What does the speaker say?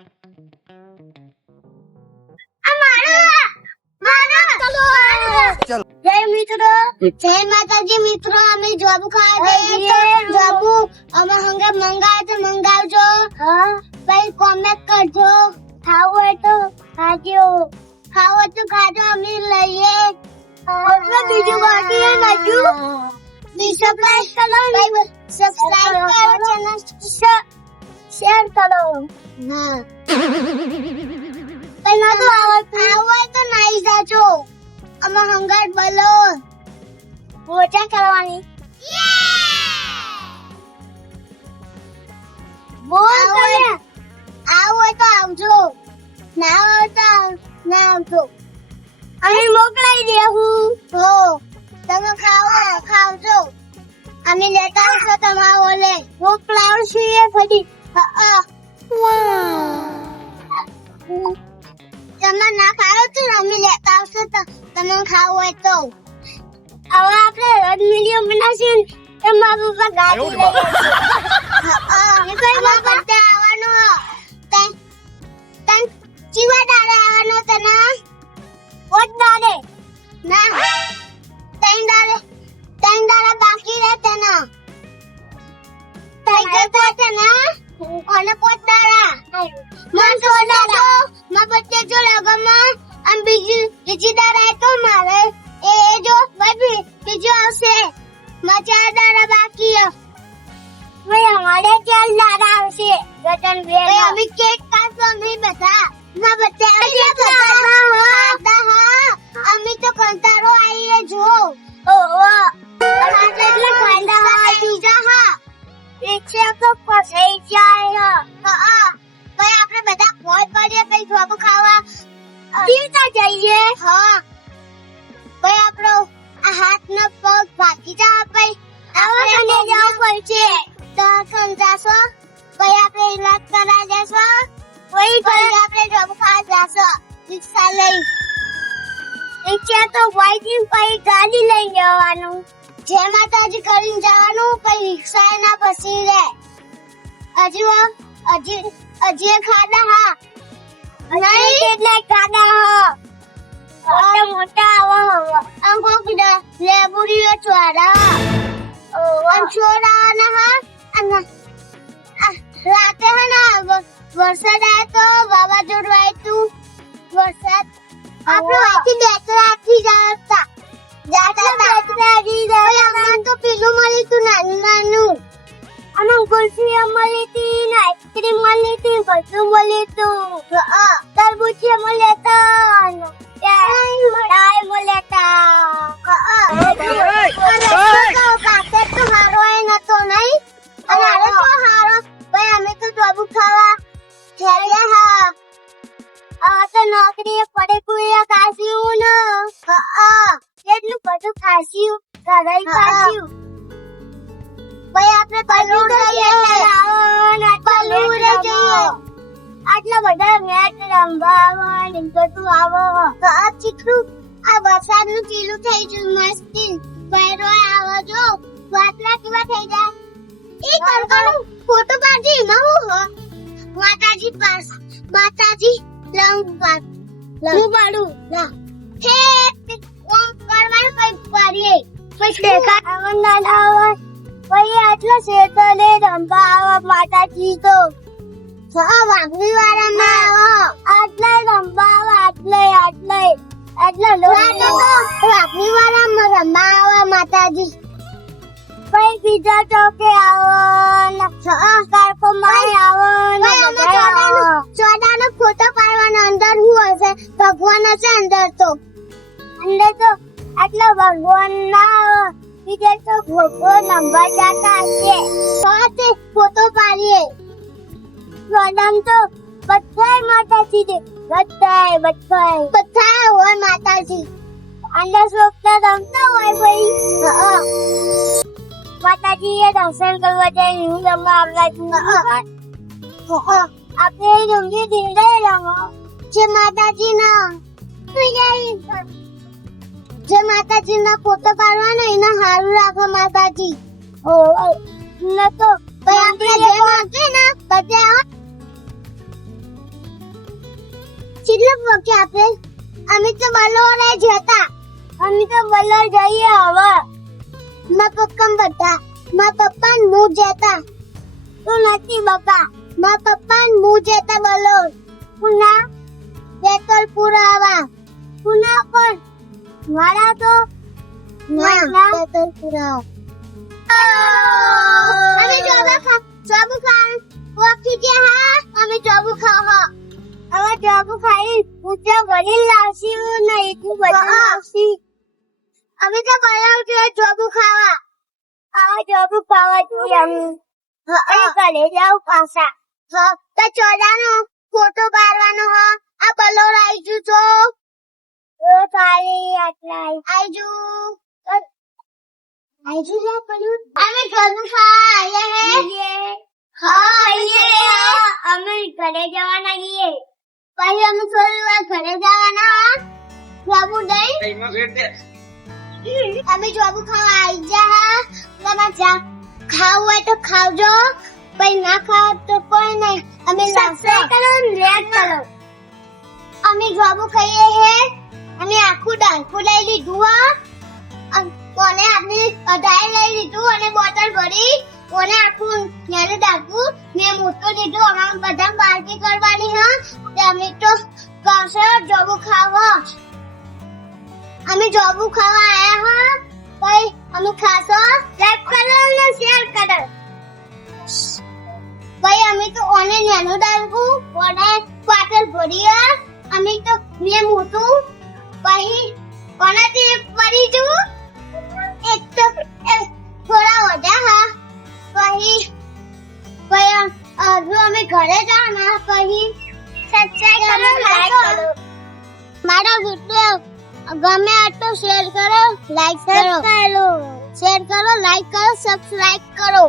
જય મિત્રો, જય માતાજી મિત્રો. અમે જોબુ ખાવા જઈએ. જોબુ અમે હંગે મંગાવજો. ભાઈ કોમેન્ટ કરજો. ખાવું હોય તો ખાજો. અમે લઈએ. બીજું બાકી સબસ્ક્રાઇબ કરો, ચેનલ શેર કરો. પેલા તો ખાવું હોય તો નાઈ જાજો. અમે હંગાર બોલો મોજા કરવાની. બોલ તમે આવો તો આવજો, ના આવો તો ના આવજો. અમે મોકલાઈ દેવું. હો તમે ખાવજો. અમે લેતા આવશો તમારો ઓલે મોકલાવશું ફરી. તમે ના ખાઓ તો અમે લેતા આવશો તો તમે ખાવ હોય તો. હવે આપણે રદ મિલિયન બનાવશું. એમાં પપ્પા ગાડી લઈ આવવાનો. તન ચીવા દાડે આવવાનો તને ઓટ દાડે ના તન દાડે બાકી રહે તને તઈ જતો તને અને પોત દાડા મન તો દાડા માં બચ્ચે જો લગમાં આમ બીજી દાડા તો મારે એ જો ભાઈ બીજો આવશે. મજા દાડા બાકી ભાઈ અમારે 4 દાડા આવશે. ગટન બે અમે કેક કાપવા અમે બધા ના બચ્ચા અમે તો કંટાળો આવીએ જો. એટલે કંટાળો બીજા હા રિક્ષા તો ફસાઈ જાય. ભાઈ આપણે બધા ફોન કરીએ કઈ જોબ ખાવા પીતા જઈએ. હા ભાઈ આપણો આ હાથ નો પગ ભાગી જા. ભાઈ આપણે જવું પડશે તો સમજાશો. ભાઈ આપણે ઇલાજ કરાવી દેશો. ભાઈ આપણે જોબ ખાવા જશો રિક્ષા લઈ. રિક્ષા તો વાઈકિંગ પછી ગાડી લઈ જવાનું. જય માતાજી કરીને જવાનું. પછી રિક્ષા ના પછી રે હજી ખાડા હા નહીં એટલે ખાડા મોટા આવો અંકો કીધા લેબુડીઓ ચોરા છોડાના હા. રાતે હે ને વરસાદ આવ્યો તો વાવાઝોડું આવ્યું તું. વરસાદ આપણે અહીંથી બેતરાથી જતા તો પેલું મળ્યું તું નાનું. અને ગુલ્ફી મળી હતી ને આઈસ્ક્રીમ મળી હતી બધું મળ્યું તું. તરબૂચ મળ્યા હતા તો હારો એ નતો નહીં. અને હારે તો હારો ભાઈ અમે તો જોબુ ખાવા ઠેલ્યા. હા તો નોકરી પડે કોઈ ખાસ્યું ને એટલું બધું ખાસ્યું ઘરે ખાસ્યું. ભાઈ આપણે બલૂન જઈએ. આટલા બધા મેચ રમવા તું આવો. આ ચીકડું આ વરસાદ નું ચીલું થઈ ગયું મસ્તી. બહેરો આવો જો વાતલા કેવા થઈ જાય. એ કરવાનું ફોટો પાડજે. એમાં હું માતાજી પાસ માતાજી હું પાડું ના હે કરવાનું કઈ પાડીએ પછી દેખા આવન દાદા આવન. ભાઈ આટલો શેતલે રંબા આવા માતાજી તો વાઘની વાળામાં આવો. આટલે રંબા આટલે વાઘની વાળામાં રંબા આવા માતાજી. ભાઈ બીજા ચોકે આવો કારકો માં આવો. ચોદાનો ફોટો પાડવાનો. અંદર શું હશે? ભગવાન હશે અંદર તો આટલો ભગવાન ના બીજે તો ભગવાન નંબર જતા હશે. તો ફોટો પાડીએ. ચોદામ તો બધાય માતાજી દે. બધા હોય માતાજી. અંદર સોપતા રમતા હોય ભાઈ. માતાજી એ દર્શન કરવા જાય. હું રમવા આવડા આપણે રમીએ દિંડે રમો. જે માતાજી ના ફોટો પાડવાનો એના હારું રાખો માતાજી. ન તો ભાઈ આપણે જે માંગે ને બધે કેટલા પહોંચ્યા આપણે? અમે તો બલોરે જતા. અમે તો બલોર જઈએ હવે. મારા પપ્પા બધા. મારા પપ્પા ને હું જતા. તું નથી બાપા. મારા પપ્પા ને હું જતા બલોર. પુના બેતલપુર આવા. પુના પણ વાળા તો ના બેતલપુર આવા. અમે જાબુ ખાઈ ગયા. અમે જાબુ ખાવા. હવે જાબુ ખાઈ પૂછા વડીલ લાવશી ને એટલું બધું લાવશી. અમે તો બનાવ છે જાબુ ખાવા. આ જાબુ ખાવા જોઈએ અમે. ઘરે જાવ પાછા. તો ચોદાનો ફોટો પાડવાનો હા. આ બલોર આઈજુ છો. સારી આઈજુ જા પડ્યું. અમે જાબુ ખાવા આયા હે. હા આઈએ. અમે ઘરે જવાના છીએ. પછી અમે થોડી વાર ઘરે જવાના. જાબુ દઈ અમે જાબુ ખાવા આવી જા. તમારે ખાવું હોય તો ખાવજો. પછી ના ખાવ તો કોઈ નહીં. અમે સબસ્ક્રાઇબ કરો લાઈક કરો. અમે જાબુ ખાઈએ હે. અમે આખું ડાંખું લઈ લીધું હા. કોને આપણે અઢાઈ લઈ લીધું અને બોટલ ભરી. કોને આખું નાનું ડાંખું ને મોટું લીધું. અમારે બધા પાર્ટી કરવાની હા. અમે તો કાસે જાબુ ખાવા. અમે જાબુ ખાવા આયા હા. ભાઈ અમે ખાસો લાઈક કરો અને શેર કરો. ભાઈ અમે તો ઓને નાનું ડાંખું ઓને બોટલ ભરી. અમે તો મેં મોટું પછી કોનાથી પડી જુ. એક તો થોડા વધ્યા હા. પછી હજુ અમે ઘરે જવાના. પછી સબસ્ક્રાઇબ કરો લાઈક કરો. મારો વિડિયો ગમે તો શેર કરો લાઈક કરો. શેર કરો લાઈક કરો સબસ્ક્રાઇબ કરો.